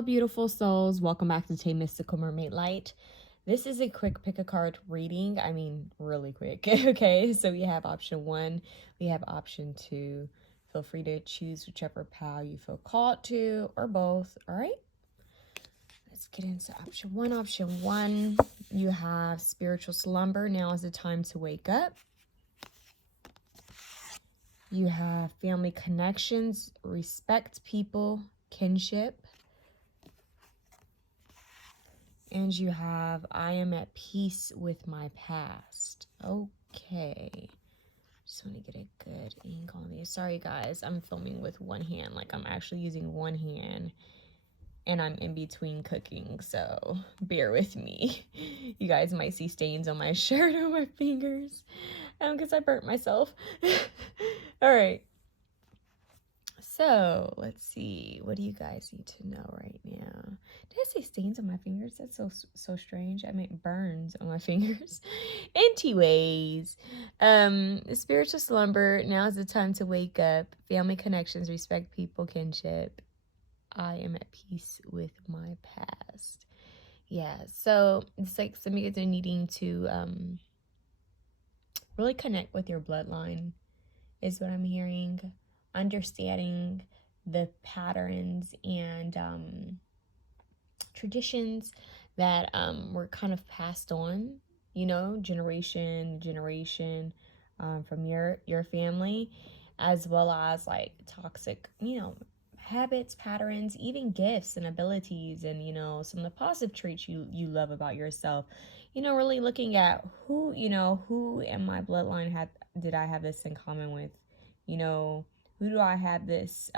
Hello, beautiful souls. Welcome back to TayMysticalMermaidLight. This is a quick pick a card reading. I mean, really quick. Okay, so we have option 1. We have option 2. Feel free to choose whichever pile you feel called to, or both. All right, let's get into option 1. Option 1, you have spiritual slumber. Now is the time to wake up. You have family connections, respect people, kinship. And you have, I am at peace with my past. Okay. Just want to get a good angle on these. Sorry, guys. I'm filming with one hand. Like, I'm actually using one hand. And I'm in between cooking. So, bear with me. You guys might see stains on my shirt or my fingers. Because I burnt myself. All right. So, let's see. What do you guys need to know right now? Did I say stains on my fingers? That's so strange. I meant burns on my fingers. Anyways, spiritual slumber. Now is the time to wake up. Family connections, respect people, kinship. I am at peace with my past. Yeah, so it's like some of you guys are needing to really connect with your bloodline, is what I'm hearing. Understanding the patterns and traditions that were kind of passed on, you know, generation to generation, from your family, as well as like toxic, you know, habits, patterns, even gifts and abilities, and you know, some of the positive traits you love about yourself. You know, really looking at who, you know, who in my bloodline did I have this in common with, you know, who do I have this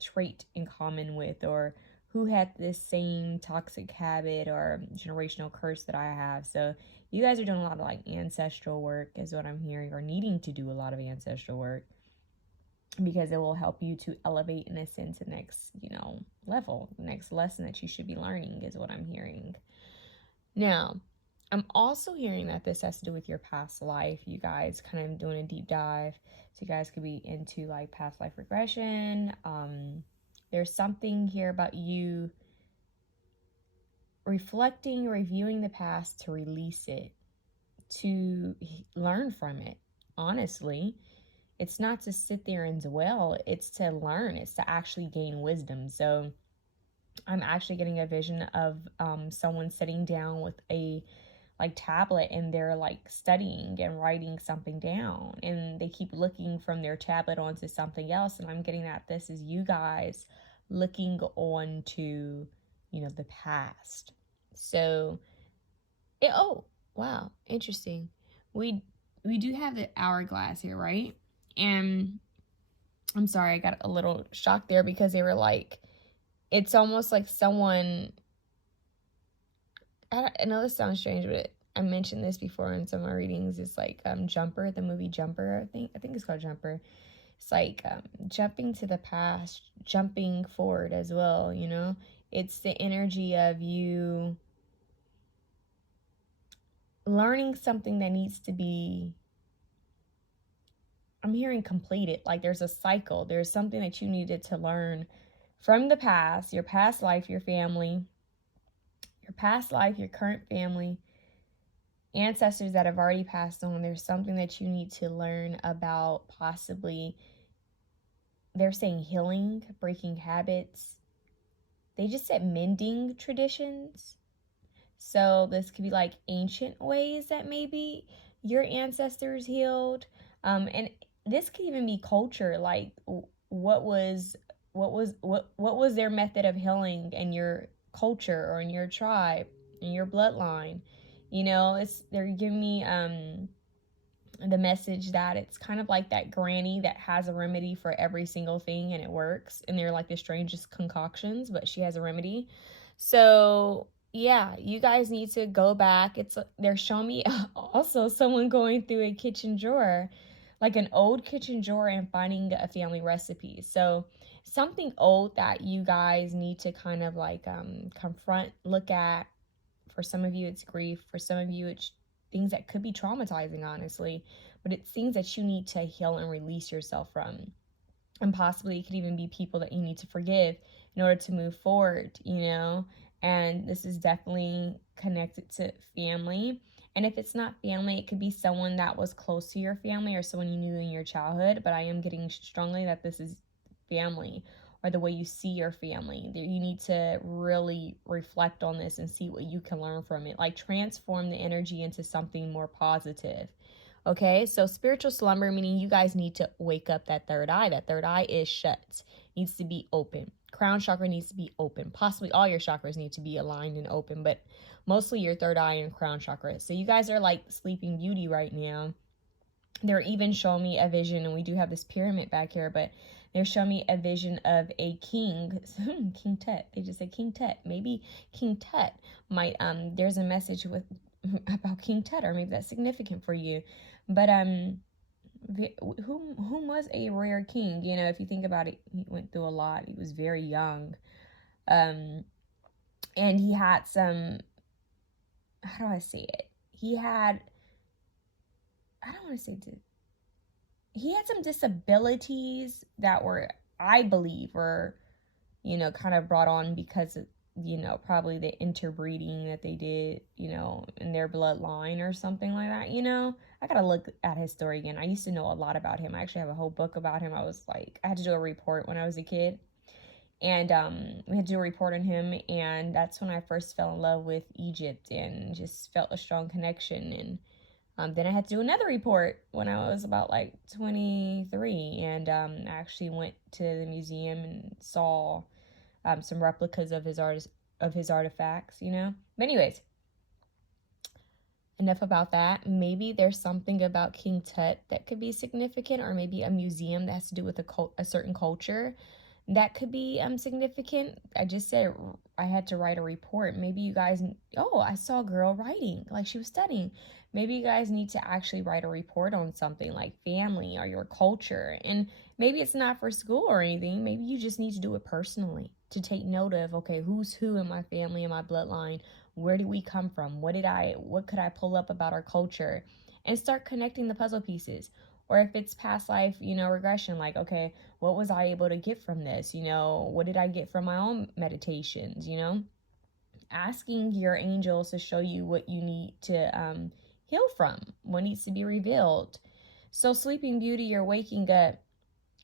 trait in common with, or who had this same toxic habit or generational curse that I have. So you guys are doing a lot of like ancestral work, is what I'm hearing, or needing to do a lot of ancestral work, because it will help you to elevate in a sense the next, you know, level, the next lesson that you should be learning, is what I'm hearing. Now, I'm also hearing that this has to do with your past life. You guys kind of doing a deep dive. So you guys could be into like past life regression. There's something here about you reflecting, reviewing the past to release it, to learn from it. Honestly, it's not to sit there and dwell, it's to learn, it's to actually gain wisdom. So I'm actually getting a vision of someone sitting down with a like tablet, and they're like studying and writing something down, and they keep looking from their tablet onto something else. And I'm getting that this is you guys looking on to, you know, the past. So oh wow, interesting. We do have the hourglass here, right? And I'm sorry, I got a little shocked there, because they were like, it's almost like someone, I know this sounds strange, but I mentioned this before in some of my readings. It's like Jumper, the movie Jumper. I think it's called Jumper. It's like jumping to the past, jumping forward as well. You know, it's the energy of you learning something that needs to be, I'm hearing, completed. Like there's a cycle. There's something that you needed to learn from the past, your past life, your family, your past life, your current family, ancestors that have already passed on. There's something that you need to learn about, possibly, they're saying healing, breaking habits. They just said mending traditions. So this could be like ancient ways that maybe your ancestors healed. And this could even be culture, like what was their method of healing in your culture or in your tribe, in your bloodline. You know, they're giving me the message that it's kind of like that granny that has a remedy for every single thing, and it works, and they're like the strangest concoctions, but she has a remedy. So yeah, you guys need to go back. They're showing me also someone going through a kitchen drawer, like an old kitchen drawer, and finding a family recipe. So something old that you guys need to kind of like confront, look at. For some of you, it's grief. For some of you, it's things that could be traumatizing, honestly. But it's things that you need to heal and release yourself from. And possibly it could even be people that you need to forgive, in order to move forward, and this is definitely connected to family. And if it's not family, it could be someone that was close to your family or someone you knew in your childhood, but I am getting strongly that this is family, or the way you see your family. You need to really reflect on this and see what you can learn from it. Like, transform the energy into something more positive. Okay, so spiritual slumber, meaning you guys need to wake up that third eye. That third eye is shut, needs to be open. Crown chakra needs to be open. Possibly all your chakras need to be aligned and open, but mostly your third eye and crown chakra. So you guys are like Sleeping Beauty right now. They're even showing me a vision, and we do have this pyramid back here, but they're showing me a vision of a king. King Tut. They just said King Tut. Maybe King Tut might, there's a message with about King Tut, or maybe that's significant for you. But who was a rare king? If you think about it, he went through a lot. He was very young. And he had some, how do I say it? He had, I don't want to say, he had some disabilities that were, I believe, were, kind of brought on because of, probably the interbreeding that they did, in their bloodline or something like that. I gotta look at his story again. I used to know a lot about him. I actually have a whole book about him. I had to do a report when I was a kid, and we had to do a report on him, and that's when I first fell in love with Egypt and just felt a strong connection. And then I had to do another report when I was about like 23, and I actually went to the museum and saw some replicas of his artifacts. But anyways, enough about that. Maybe there's something about King Tut that could be significant, or maybe a museum that has to do with a certain culture that could be significant. I just said I had to write a report. Maybe you guys, I saw a girl writing, like she was studying. Maybe you guys need to actually write a report on something like family or your culture. And maybe it's not for school or anything. Maybe you just need to do it personally, to take note of, okay, who's who in my family, in my bloodline. Where did we come from? What could I pull up about our culture? And start connecting the puzzle pieces. Or if it's past life, regression, like, okay, what was I able to get from this? What did I get from my own meditations? Asking your angels to show you what you need to heal from, what needs to be revealed. So Sleeping Beauty, you're waking up.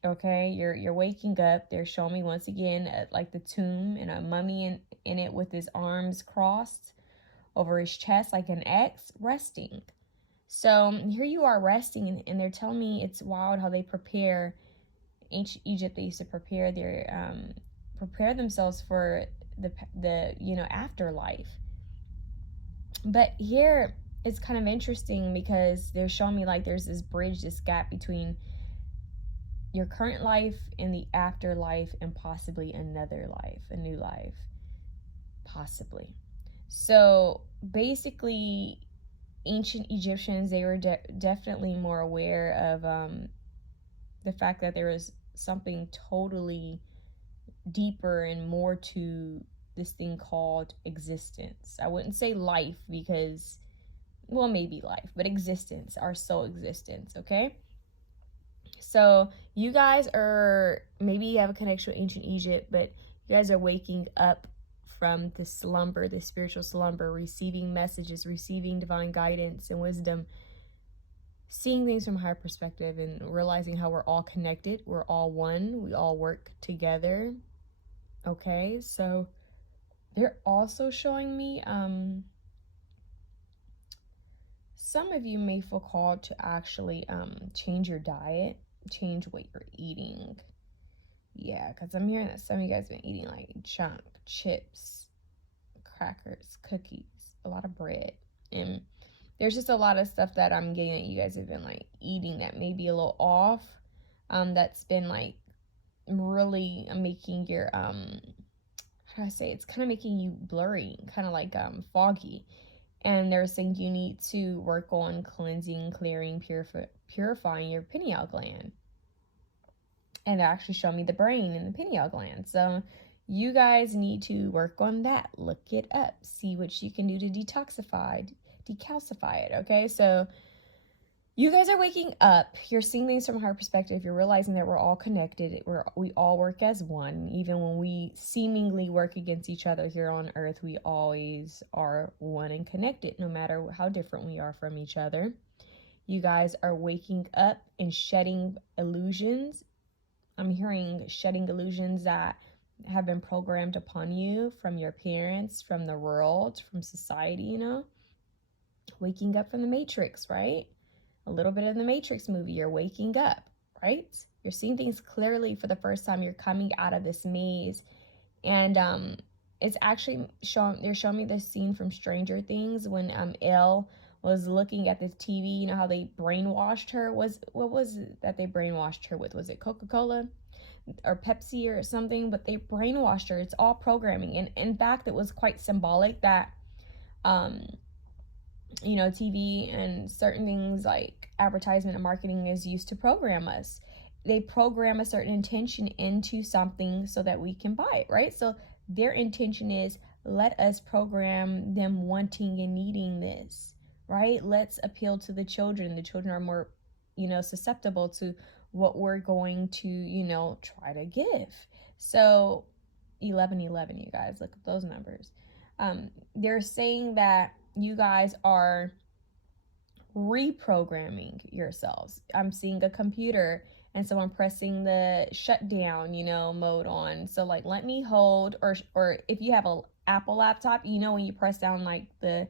Okay, you're waking up. They're showing me once again like the tomb, and a mummy in it with his arms crossed over his chest like an X, resting. So here you are resting, and they're telling me it's wild how they prepare. Ancient Egypt, they used to prepare themselves for the afterlife. But here it's kind of interesting because they're showing me like there's this bridge, this gap between your current life and the afterlife, and possibly another life, a new life, possibly. So basically, ancient Egyptians, they were definitely more aware of the fact that there was something totally deeper and more to this thing called existence. I wouldn't say life because, well, maybe life, but existence, our soul existence, okay? So you guys are, maybe you have a connection with ancient Egypt, but you guys are waking up from the slumber, the spiritual slumber, receiving messages, receiving divine guidance and wisdom, seeing things from a higher perspective, and realizing how we're all connected. We're all one. We all work together. Okay, so they're also showing me some of you may feel called to actually change your diet, change what you're eating. Yeah, because I'm hearing that some of you guys have been eating like junk, chips, crackers, cookies, a lot of bread. And there's just a lot of stuff that I'm getting that you guys have been like eating that may be a little off. That's been like really making your how do I say, it's kind of making you blurry, kind of like foggy. And they're saying you need to work on cleansing, clearing, purifying your pineal gland. And they actually show me the brain and the pineal gland. So you guys need to work on that. Look it up. See what you can do to decalcify it, okay? So You guys are waking up. You're seeing things from a higher perspective. You're realizing that we're all connected. We all work as one. Even when we seemingly work against each other here on earth, we always are one and connected, no matter how different we are from each other. You guys are waking up and shedding illusions. I'm hearing shedding illusions that have been programmed upon you from your parents, from the world, from society, you know? Waking up from the Matrix, right? A little bit of the Matrix movie. You're waking up, right? You're seeing things clearly for the first time. You're coming out of this maze. And it's actually they're showing me this scene from Stranger Things when Elle was looking at this TV. You know how they brainwashed her? What was it that they brainwashed her with? Was it Coca-Cola or Pepsi or something? But they brainwashed her. It's all programming. And in fact, it was quite symbolic that um you know, TV and certain things like advertisement and marketing is used to program us. They program a certain intention into something so that we can buy it, right? So their intention is, let us program them wanting and needing this, right? Let's appeal to the children. The children are more, you know, susceptible to what we're going to, you know, try to give. So 1111, you guys, look at those numbers. They're saying that you guys are reprogramming yourselves. I'm seeing a computer and someone pressing the shutdown, you know, mode on. So like, let me hold, or if you have a Apple laptop, you know, when you press down like the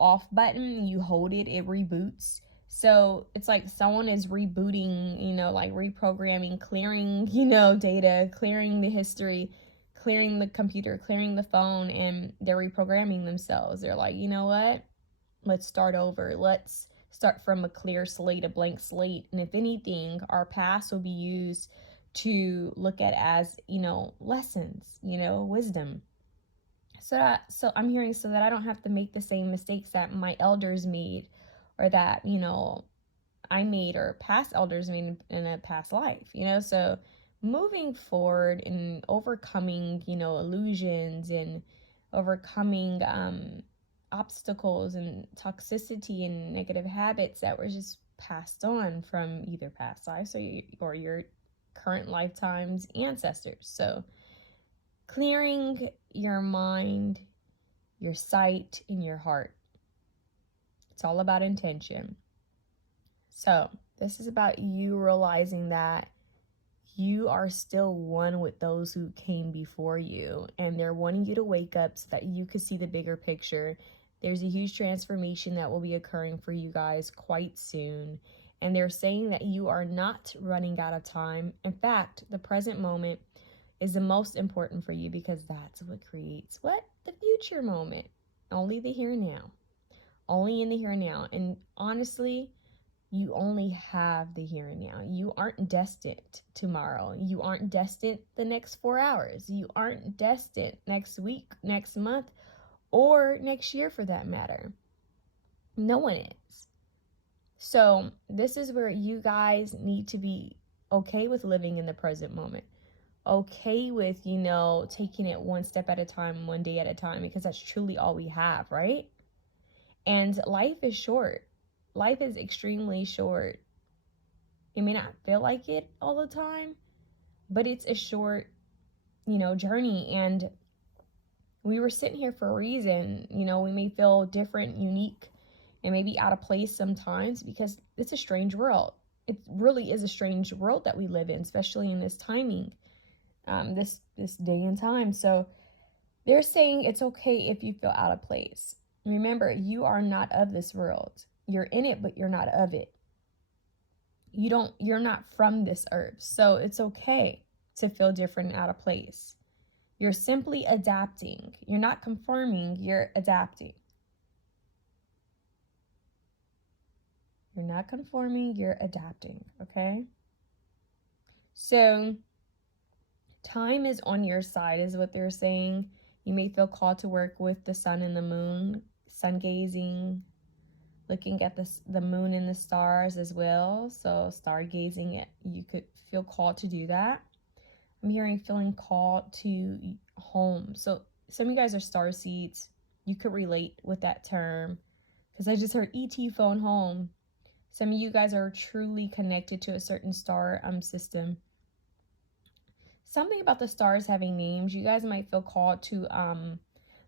off button, you hold it, it reboots. So it's like someone is rebooting, you know, like reprogramming, clearing, you know, data, clearing the history, clearing the computer, clearing the phone, and they're reprogramming themselves. They're like, you know what? Let's start over. Let's start from a clear slate, a blank slate. And if anything, our past will be used to look at as, you know, lessons, you know, wisdom. So I'm hearing so that I don't have to make the same mistakes that my elders made, or that, you know, I made, or past elders made in a past life, you know? So moving forward and overcoming, you know, illusions and overcoming obstacles and toxicity and negative habits that were just passed on from either past lives or your current lifetime's ancestors. So clearing your mind, your sight, and your heart. It's all about intention. So this is about you realizing that you are still one with those who came before you, and they're wanting you to wake up so that you could see the bigger picture. There's a huge transformation that will be occurring for you guys quite soon, and they're saying that you are not running out of time. In fact, the present moment is the most important for you, because that's what creates what? The future moment. Only the here and now. Only in the here and now. And honestly, you only have the here and now. You aren't destined tomorrow. You aren't destined the next 4 hours. You aren't destined next week, next month, or next year for that matter. No one is. So this is where you guys need to be okay with living in the present moment. Okay with, you know, taking it one step at a time, one day at a time, because that's truly all we have, right? And life is short. Life is extremely short. It may not feel like it all the time, but it's a short, you know, journey. And we were sitting here for a reason. You know, we may feel different, unique, and maybe out of place sometimes, because it's a strange world. It really is a strange world that we live in, especially in this timing, this day and time. So they're saying it's okay if you feel out of place. Remember, you are not of this world. You're in it, but you're not of it. You're not from this earth. So it's okay to feel different and out of place. You're simply adapting. You're not conforming, you're adapting. You're not conforming, you're adapting, okay? So time is on your side is what they're saying. You may feel called to work with the sun and the moon, sun gazing, looking at the moon and the stars as well. So stargazing, you could feel called to do that. I'm hearing feeling called to home. So some of you guys are starseeds. You could relate with that term, because I just heard ET phone home. Some of you guys are truly connected to a certain star system. Something about the stars having names. You guys might feel called to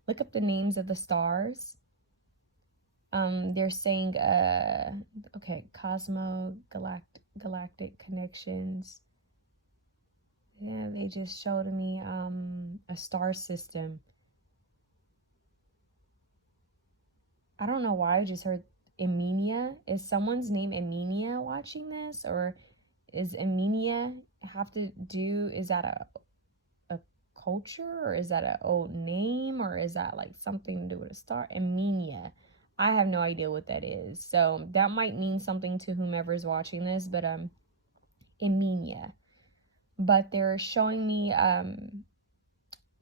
look up the names of the stars. They're saying, okay, galactic connections. Yeah, they just showed me a star system. I don't know why I just heard Eminia. Is someone's name Eminia watching this? Or is Eminia have to do, is that a culture, or is that an old name, or is that like something to do with a star? Eminia. I have no idea what that is. So that might mean something to whomever is watching this, but Eminia. But they're showing me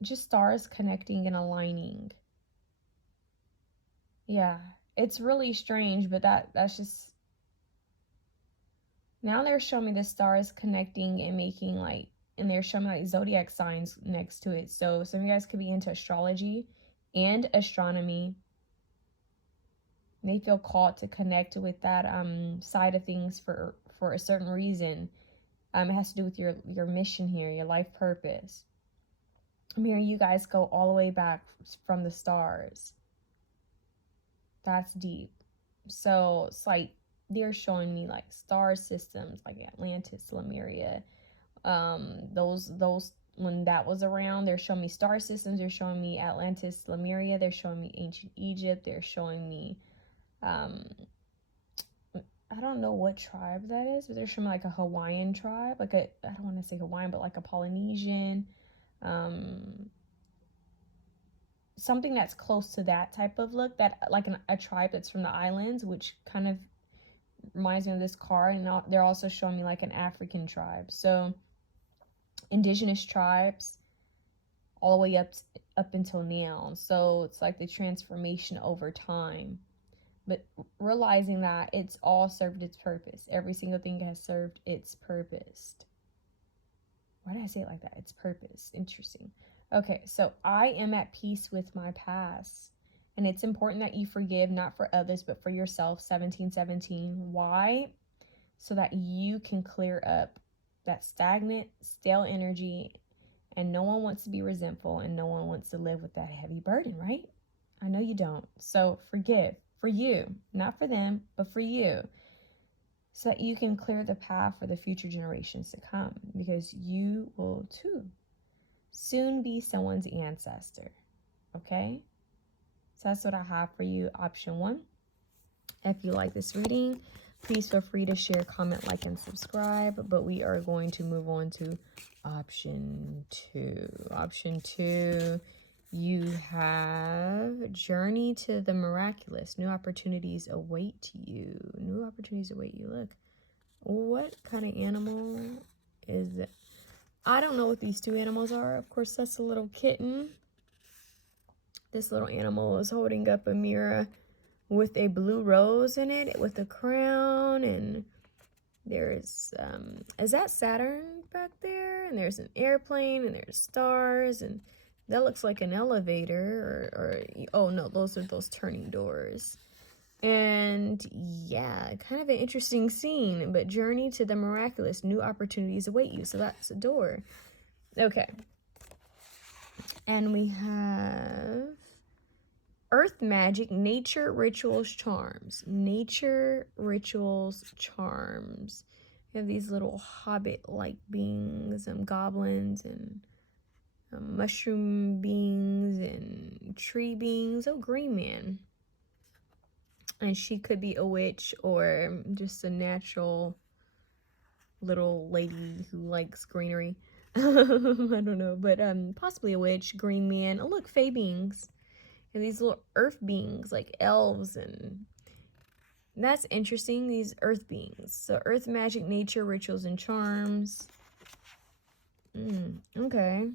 just stars connecting and aligning. Yeah, it's really strange, but that's just, now they're showing me the stars connecting and making like, and they're showing me like zodiac signs next to it. So some of you guys could be into astrology and astronomy. They feel called to connect with that side of things for a certain reason. It has to do with your mission here, your life purpose. I'm hearing you guys go all the way back from the stars. That's deep. So it's like they're showing me like star systems like Atlantis, Lemuria. Those when that was around, they're showing me star systems. They're showing me Atlantis, Lemuria. They're showing me ancient Egypt. They're showing me I don't know what tribe that is, but they're showing me like a Hawaiian tribe, like I don't want to say Hawaiian, but like a Polynesian, something that's close to that type of look, that like a tribe that's from the islands, which kind of reminds me of this card. And they're also showing me like an African tribe. So indigenous tribes all the way up until now. So it's like the transformation over time, but realizing that it's all served its purpose. Every single thing has served its purpose. Why did I say it like that? Its purpose. Interesting. Okay, so I am at peace with my past. And it's important that you forgive, not for others, but for yourself. 1717. Why? So that you can clear up that stagnant, stale energy. And no one wants to be resentful, and no one wants to live with that heavy burden, right? I know you don't. So forgive for you, not for them, but for you, so that you can clear the path for the future generations to come, because you will too soon be someone's ancestor. Okay? So that's what I have for you, option 1. If you like this reading, please feel free to share, comment, like, and subscribe. But we are going to move on to option 2. Option 2, you have Journey to the Miraculous. New opportunities await you. New opportunities await you. Look, what kind of animal is it? I don't know what these two animals are. Of course, that's a little kitten. This little animal is holding up a mirror with a blue rose in it, with a crown, and there's is that Saturn back there? And there's an airplane, and there's stars, and that looks like an elevator, or oh no, those are those turning doors. And yeah, kind of an interesting scene. But Journey to the Miraculous, new opportunities await you. So that's a door. Okay. And we have Earth Magic, Nature Rituals, Charms. Nature Rituals, Charms. We have these little hobbit-like beings, goblins, and mushroom beings, and tree beings. Oh, Green Man. And she could be a witch, or just a natural little lady who likes greenery. I don't know, but possibly a witch, Green Man. Oh, look, Fae beings. And these little earth beings, like elves, and that's interesting, these earth beings. So Earth Magic, Nature Rituals, and Charms. Okay.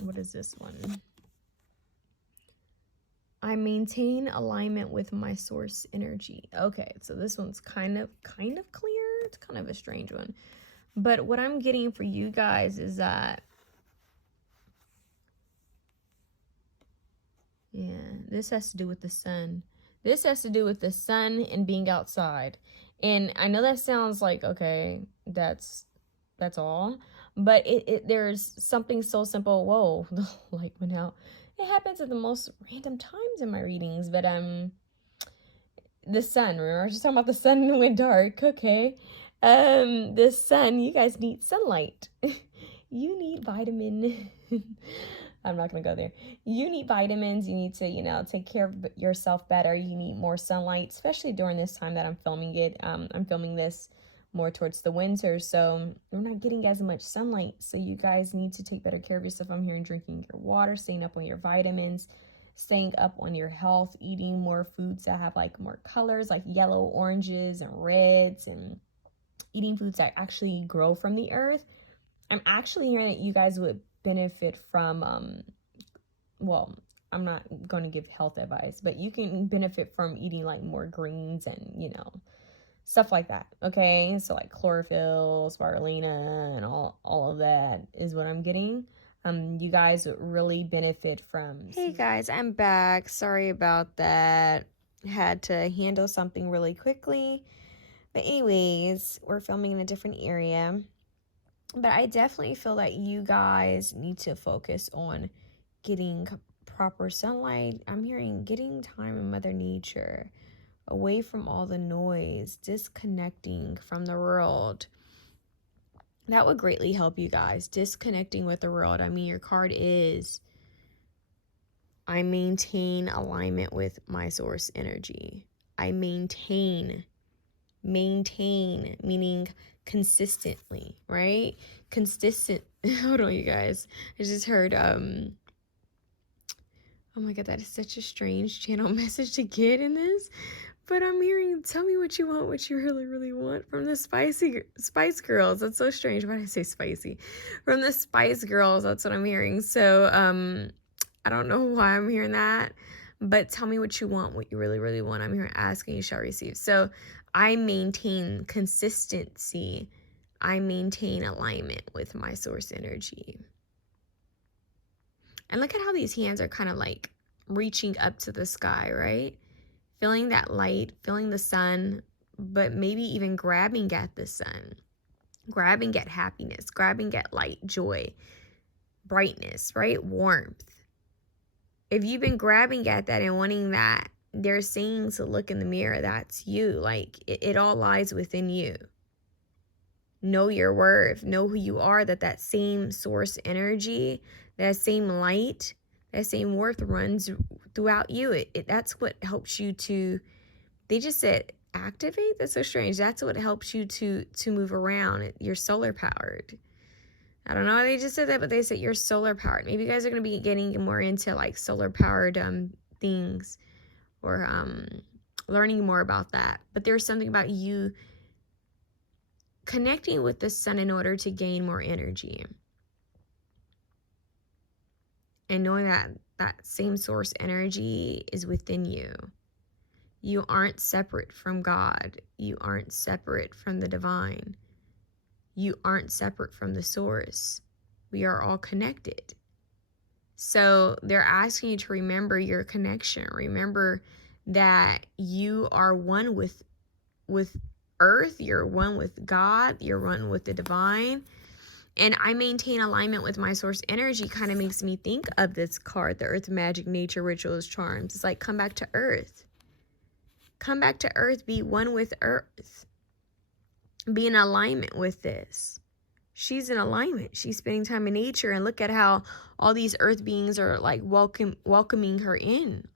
What is this one? I maintain alignment with my source energy. Okay, so this one's kind of clear. It's kind of a strange one. But what I'm getting for you guys is that, yeah, this has to do with the sun. This has to do with the sun and being outside. And I know that sounds like, okay, that's all, but there's something so simple. Whoa, the light went out. It happens at the most random times in my readings, but the sun, remember I was just talking about the sun went dark. Okay, the sun, you guys need sunlight. You need vitamin. I'm not gonna go there. You need vitamins. You need to, take care of yourself better. You need more sunlight, especially during this time that I'm filming it. I'm filming this more towards the winter, so we're not getting as much sunlight. So you guys need to take better care of yourself. I'm hearing drinking your water, staying up on your vitamins, staying up on your health, eating more foods that have like more colors, like yellow, oranges, and reds, and eating foods that actually grow from the earth. I'm actually hearing that you guys would benefit from, well, I'm not going to give health advice, but you can benefit from eating like more greens and, stuff like that. Okay. So like chlorophyll, spirulina, and all of that is what I'm getting. You guys really benefit from. Hey guys, I'm back. Sorry about that. Had to handle something really quickly. But anyways, we're filming in a different area. But I definitely feel that you guys need to focus on getting proper sunlight. I'm hearing getting time in Mother Nature, away from all the noise, disconnecting from the world. That would greatly help you guys. Disconnecting with the world. I mean, your card is, I maintain alignment with my source energy. I maintain, meaning consistently, right? Consistent. Hold on, you guys. I just heard, oh my God, that is such a strange channel message to get in this. But I'm hearing, tell me what you want, what you really, really want from the Spice Girls. That's so strange. Why did I say spicy? From the Spice Girls, that's what I'm hearing. So, I don't know why I'm hearing that, but tell me what you want, what you really, really want. I'm here asking, you shall receive. So I maintain consistency. I maintain alignment with my source energy. And look at how these hands are kind of like reaching up to the sky, right? Feeling that light, feeling the sun, but maybe even grabbing at the sun, grabbing at happiness, grabbing at light, joy, brightness, right? Warmth. If you've been grabbing at that and wanting that, they're saying to look in the mirror. That's you. Like it all lies within you. Know your worth. Know who you are. That same source energy, that same light, that same worth runs throughout you. That's what helps you to, they just said activate. That's so strange. That's what helps you to move around. You're solar powered. I don't know why they just said that, but they said you're solar powered. Maybe you guys are going to be getting more into like solar powered things, or learning more about that. But there's something about you connecting with the sun in order to gain more energy. And knowing that same source energy is within you. You aren't separate from God. You aren't separate from the divine. You aren't separate from the source. We are all connected. So they're asking you to remember your connection. Remember that you are one with earth. You're one with God. You're one with the divine. And I maintain alignment with my source energy kind of makes me think of this card, the Earth Magic, Nature, Rituals, Charms. It's like, come back to earth. Come back to earth. Be one with earth. Be in alignment with this. She's in alignment. She's spending time in nature, and look at how all these earth beings are like welcoming her in.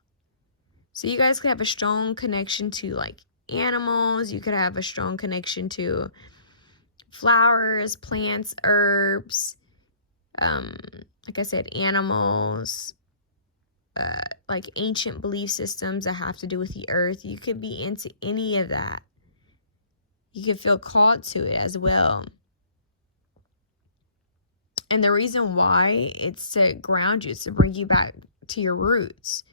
So you guys could have a strong connection to like animals. You could have a strong connection to flowers, plants, herbs, like I said, animals, like ancient belief systems that have to do with the earth. You could be into any of that. You could feel called to it as well. And the reason why, it's to ground you, it's to bring you back to your roots.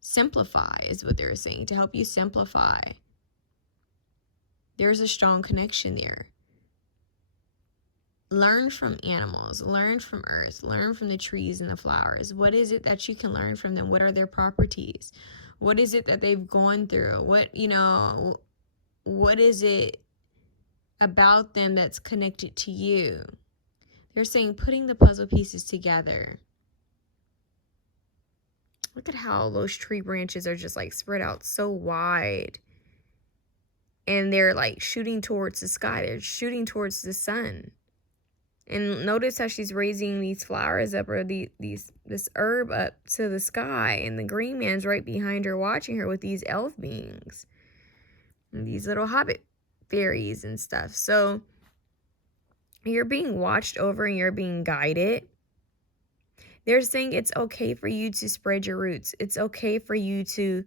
Simplify is what they're saying, to help you simplify. There's a strong connection there. Learn from animals, learn from earth, learn from the trees and the flowers. What is it that you can learn from them? What are their properties? What is it that they've gone through? what is it about them that's connected to you? They're saying putting the puzzle pieces together. Look at how those tree branches are just like spread out so wide. And they're like shooting towards the sky. They're shooting towards the sun. And notice how she's raising these flowers up, or this herb up to the sky. And the green man's right behind her watching her with these elf beings. And these little hobbit fairies and stuff. So you're being watched over and you're being guided. They're saying it's okay for you to spread your roots. It's okay for you to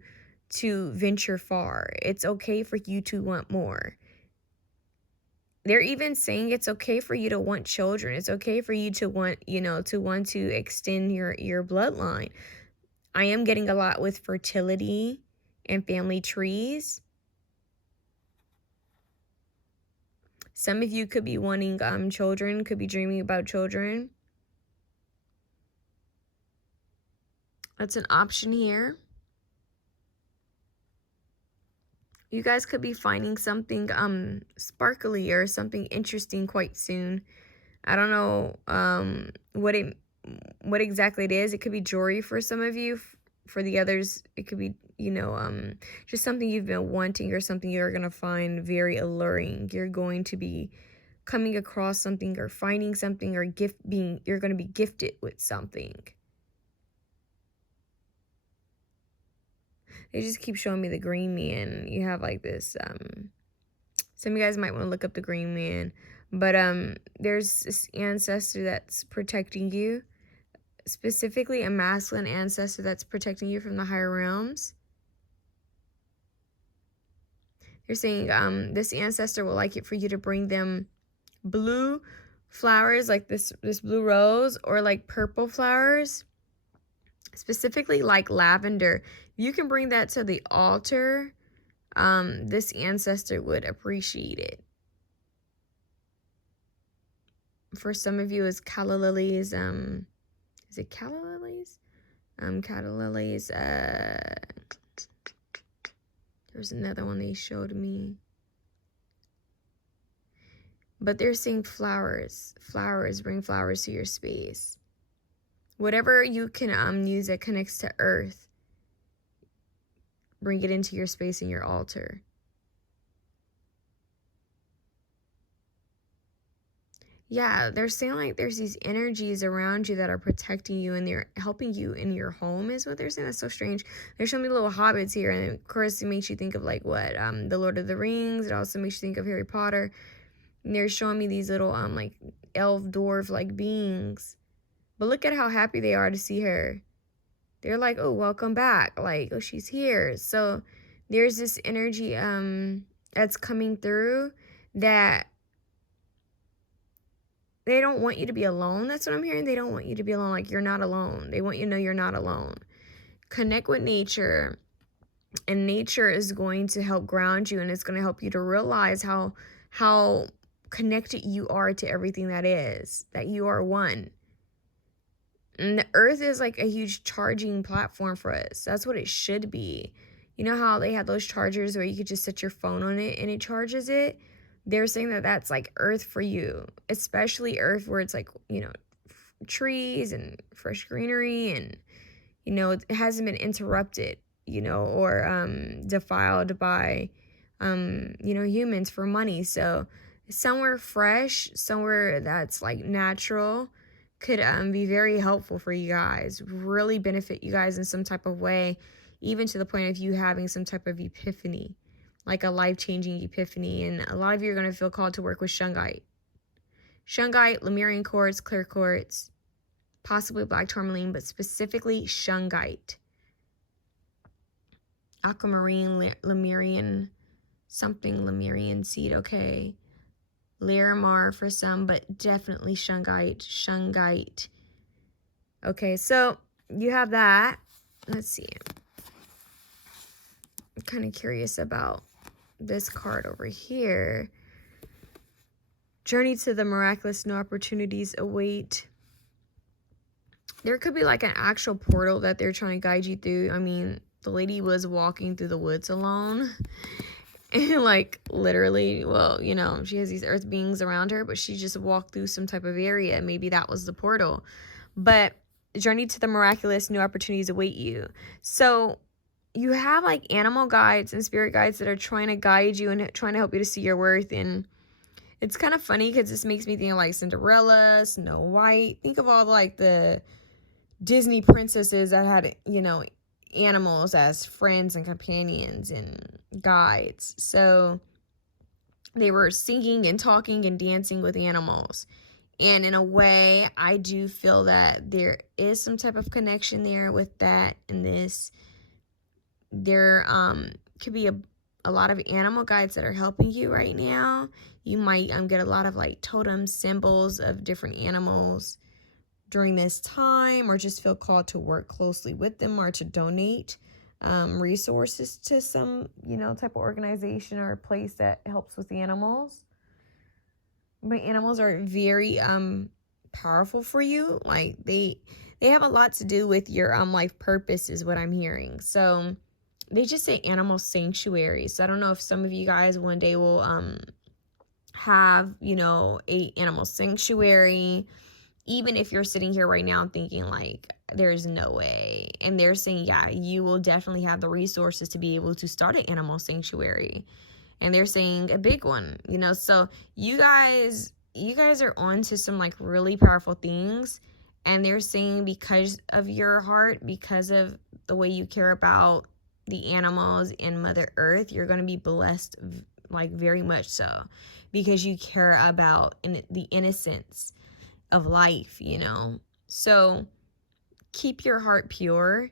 venture far. It's okay for you to want more. They're even saying it's okay for you to want children. It's okay for you to want, to extend your bloodline. I am getting a lot with fertility and family trees. Some of you could be wanting children, could be dreaming about children. That's an option here. You guys could be finding something sparkly or something interesting quite soon. I don't know what exactly it is. It could be jewelry for some of you. For the others, it could be, just something you've been wanting or something you're going to find very alluring. You're going to be coming across something or finding something, or you're going to be gifted with something. They just keep showing me the green man. You have like this, some of you guys might want to look up the green man. But there's this ancestor that's protecting you. Specifically a masculine ancestor that's protecting you from the higher realms. They're saying this ancestor would like it for you to bring them blue flowers, like this blue rose, or like purple flowers. Specifically like lavender. You can bring that to the altar. This ancestor would appreciate it. For some of you, it's calla lilies. Is it calla lilies? Calla lilies. There's another one they showed me. But they're saying flowers. Flowers. Bring flowers to your space. Whatever you can use that connects to earth, bring it into your space and your altar. Yeah, they're saying like there's these energies around you that are protecting you and they're helping you in your home is what they're saying. That's so strange. There's so many little hobbits here, and of course it makes you think of like what? The Lord of the Rings. It also makes you think of Harry Potter. And they're showing me these little like elf dwarf like beings. But look at how happy they are to see her. They're like, oh, welcome back. Like, oh, she's here. So there's this energy that's coming through that they don't want you to be alone. That's what I'm hearing. They don't want you to be alone. Like, you're not alone. They want you to know you're not alone. Connect with nature. And nature is going to help ground you. And it's going to help you to realize how connected you are to everything that is. That you are one. And the earth is like a huge charging platform for us. That's what it should be. You know how they have those chargers where you could just set your phone on it and it charges it? They're saying that that's like earth for you. Especially earth where it's like, trees and fresh greenery and, it hasn't been interrupted, or defiled by, humans for money. So somewhere fresh, somewhere that's like natural, could be very helpful for you guys, really benefit you guys in some type of way, even to the point of you having some type of epiphany, like a life-changing epiphany. And a lot of you are going to feel called to work with shungite. Shungite, Lemurian quartz, clear quartz, possibly black tourmaline, but specifically shungite. Aquamarine, Lemurian, something Lemurian seed, okay. Larimar for some, but definitely shungite. Okay, so you have that. Let's see. I'm kind of curious about this card over here. Journey to the miraculous, no opportunities await. There could be like an actual portal that they're trying to guide you through. I mean, the lady was walking through the woods alone. And like literally, well, you know, she has these earth beings around her, but she just walked through some type of area. Maybe that was the portal. But journey to the miraculous, new opportunities await you. So you have like animal guides and spirit guides that are trying to guide you and trying to help you to see your worth. And it's kind of funny because this makes me think of like Cinderella, Snow White. Think of all like the Disney princesses that had, you know, animals as friends and companions and guides. So they were singing and talking and dancing with animals. And in a way, I do feel that there is some type of connection there with that and this. There could be a lot of animal guides that are helping you right now. You might get a lot of like totem symbols of different animals during this time, or just feel called to work closely with them or to donate resources to some, you know, type of organization or place that helps with animals. But animals are very powerful for you. Like they have a lot to do with your life purpose is what I'm hearing. So they just say animal sanctuary. So I don't know if some of you guys one day will have, you know, a animal sanctuary. Even if you're sitting here right now thinking like, there's no way. And they're saying, yeah, you will definitely have the resources to be able to start an animal sanctuary. And they're saying a big one, you know. So you guys are on to some like really powerful things. And they're saying because of your heart, because of the way you care about the animals and Mother Earth, you're going to be blessed like very much so. Because you care about the innocence of life, you know. So keep your heart pure,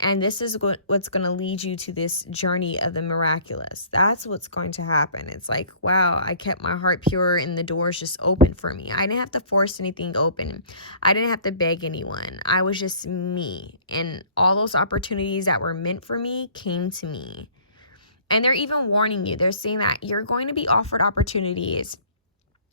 and this is what's going to lead you to this journey of the miraculous. That's what's going to happen. It's like, wow, I kept my heart pure and the doors just open for me. I didn't have to force anything open. I didn't have to beg anyone. I was just me, and all those opportunities that were meant for me came to me. And they're even warning you. They're saying that you're going to be offered opportunities,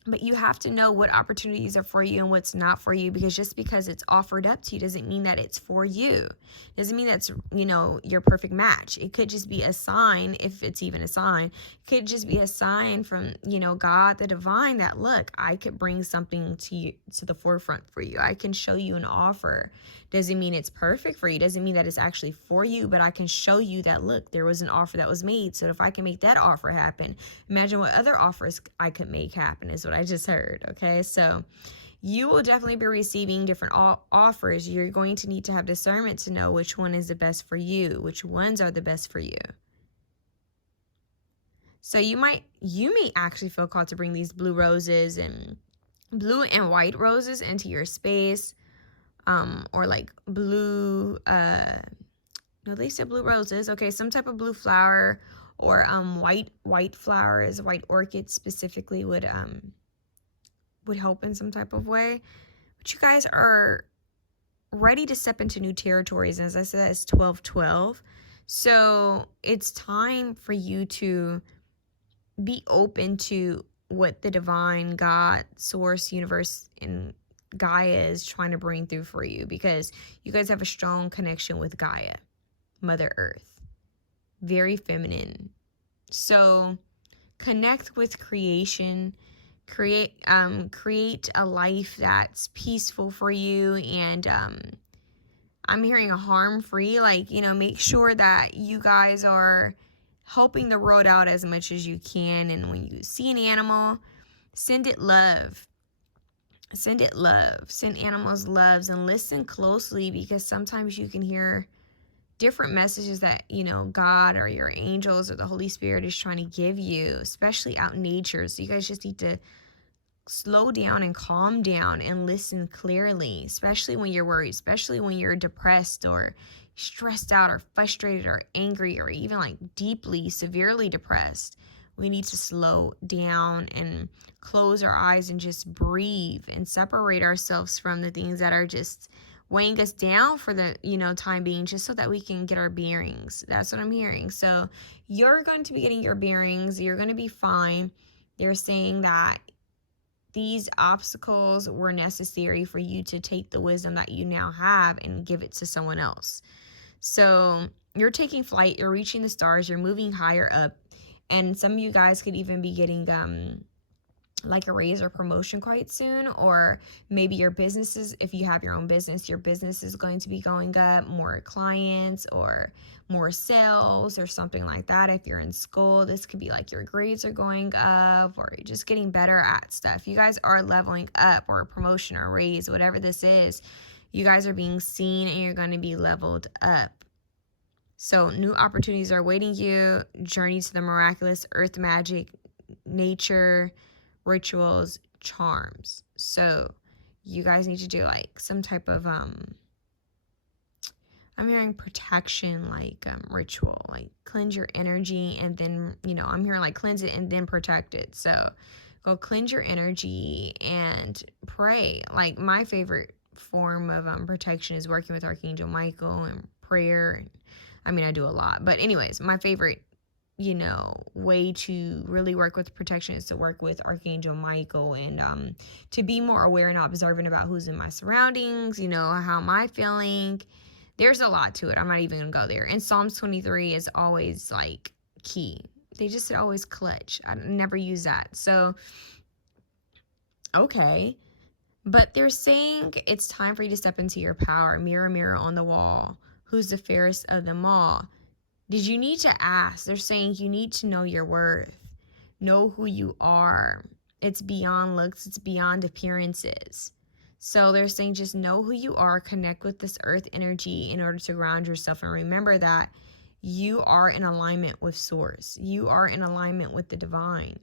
but you have to know what opportunities are for you and what's not for you, because just because it's offered up to you doesn't mean that it's for you. Doesn't mean that's, you know, your perfect match. It could just be a sign, if it's even a sign. It could just be a sign from, you know, God, the divine, that look, I could bring something to you, to the forefront for you. I can show you an offer. Doesn't mean it's perfect for you. Doesn't mean that it's actually for you, but I can show you that, look, there was an offer that was made. So if I can make that offer happen, imagine what other offers I could make happen, is what I just heard. Okay, so you will definitely be receiving different offers. You're going to need to have discernment to know which one is the best for you, which ones are the best for you. So you may actually feel called to bring these blue roses and blue and white roses into your space, or like blue, no, they said blue roses. Okay, some type of blue flower, or white flowers, white orchids specifically would help in some type of way. But you guys are ready to step into new territories. And as I said, it's 12/12. So it's time for you to be open to what the divine, God, source, universe, and Gaia is trying to bring through for you, because you guys have a strong connection with Gaia, Mother Earth, very feminine. So connect with creation, create a life that's peaceful for you, and I'm hearing a harm-free, like, you know, make sure that you guys are helping the world out as much as you can. And when you see an animal, send it love. Send it love. Send animals loves, and listen closely, because sometimes you can hear different messages that, you know, God or your angels or the Holy Spirit is trying to give you, especially out in nature. So you guys just need to slow down and calm down and listen clearly, especially when you're worried, especially when you're depressed or stressed out or frustrated or angry or even like deeply, severely depressed. We need to slow down and close our eyes and just breathe and separate ourselves from the things that are just weighing us down for the, you know, time being, just so that we can get our bearings. That's what I'm hearing. So you're going to be getting your bearings. You're going to be fine. They're saying that these obstacles were necessary for you to take the wisdom that you now have and give it to someone else. So you're taking flight, you're reaching the stars, you're moving higher up, And some of you guys could even be getting like a raise or promotion quite soon, or maybe your businesses, if you have your own business, your business is going to be going up, more clients or more sales or something like that. If you're in school, this could be like your grades are going up or you're just getting better at stuff. You guys are leveling up, or a promotion or a raise, whatever this is. You guys are being seen and you're going to be leveled up. So new opportunities are awaiting you. Journey to the miraculous, earth magic, nature, rituals, charms. So you guys need to do like some type of I'm hearing protection, like ritual, like cleanse your energy, and then, you know, I'm hearing like cleanse it and then protect it. So go cleanse your energy and pray. Like my favorite form of protection is working with Archangel Michael and prayer. I mean, I do a lot, but anyways, my favorite, you know, way to really work with protection is to work with Archangel Michael, and to be more aware and observant about who's in my surroundings. You know, how am I feeling? There's a lot to it. I'm not even gonna go there. And Psalms 23 is always like key. They just said always clutch. I never use that. So okay, but they're saying it's time for you to step into your power. Mirror, mirror on the wall, who's the fairest of them all? Did you need to ask? They're saying you need to know your worth. Know who you are. It's beyond looks. It's beyond appearances. So they're saying just know who you are. Connect with this earth energy in order to ground yourself. And remember that you are in alignment with source. You are in alignment with the divine.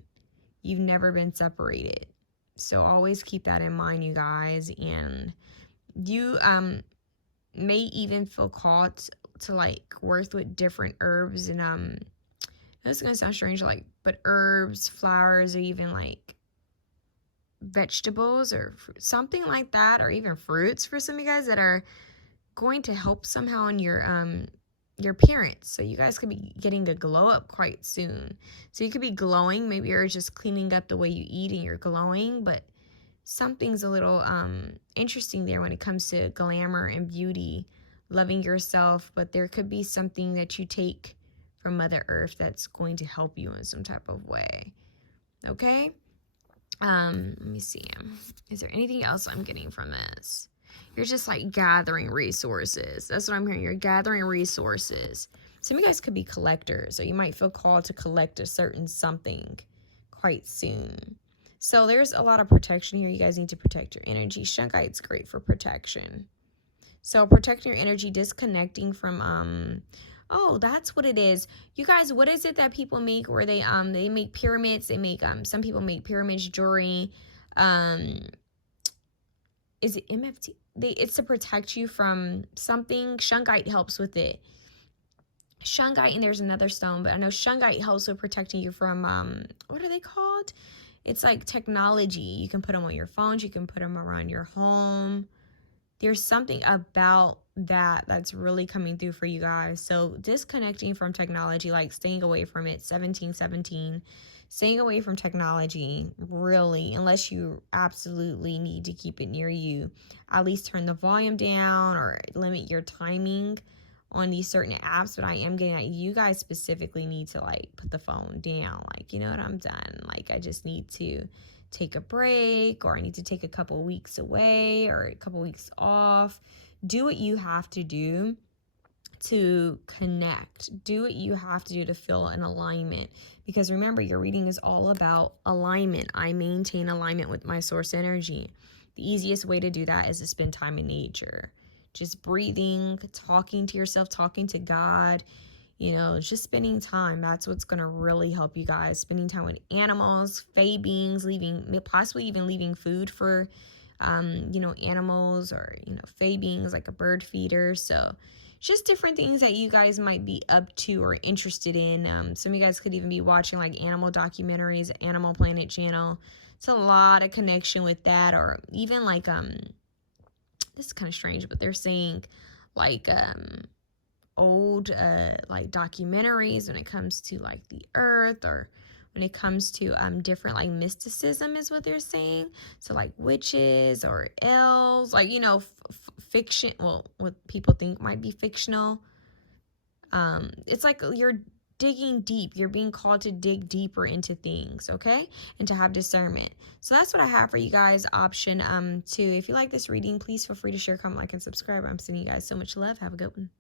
You've never been separated. So always keep that in mind, you guys. And you may even feel called to like work with different herbs, and this is gonna sound strange, like, but herbs, flowers, or even like vegetables or something like that, or even fruits for some of you guys that are going to help somehow in your appearance. So you guys could be getting a glow up quite soon. So you could be glowing. Maybe you're just cleaning up the way you eat and you're glowing, but something's a little interesting there when it comes to glamour and beauty, loving yourself. But there could be something that you take from Mother Earth that's going to help you in some type of way. Okay? Let me see. Is there anything else I'm getting from this? You're just like gathering resources. That's what I'm hearing. You're gathering resources. Some of you guys could be collectors, or you might feel called to collect a certain something quite soon. So there's a lot of protection here. You guys need to protect your energy. Shungite's great for protection. So protecting your energy, disconnecting from oh, that's what it is. You guys, what is it that people make where they make pyramids? They make some people make pyramids, jewelry. Is it MFT? It's to protect you from something. Shungite helps with it. Shungite, and there's another stone, but I know shungite helps with protecting you from what are they called? It's like technology. You can put them on your phones. You can put them around your home. There's something about that that's really coming through for you guys. So disconnecting from technology, like staying away from it, 1717, staying away from technology, really, unless you absolutely need to keep it near you. At least turn the volume down or limit your timing on these certain apps. But I am getting at you guys specifically need to like put the phone down. Like, you know what, I'm done. Like, I just need to take a break, or I need to take a couple weeks away or a couple weeks off. Do what you have to do to connect. Do what you have to do to feel an alignment. Because remember, your reading is all about alignment. I maintain alignment with my source energy. The easiest way to do that is to spend time in nature. Just breathing, talking to yourself, talking to God, you know, just spending time. That's what's going to really help you guys. Spending time with animals, fae beings, possibly even leaving food for, you know, animals, or, you know, fae beings like a bird feeder. So just different things that you guys might be up to or interested in. Some of you guys could even be watching like animal documentaries, Animal Planet channel. It's a lot of connection with that. Or even like, this is kind of strange, but they're saying like, old like documentaries when it comes to like the earth, or when it comes to different like mysticism is what they're saying. So like witches or elves, like, you know, fiction, well, what people think might be fictional. It's like you're digging deep. You're being called to dig deeper into things, okay? And to have discernment. So that's what I have for you guys. Option 2. If you like this reading, please feel free to share, comment, like, and subscribe. I'm sending you guys so much love. Have a good one.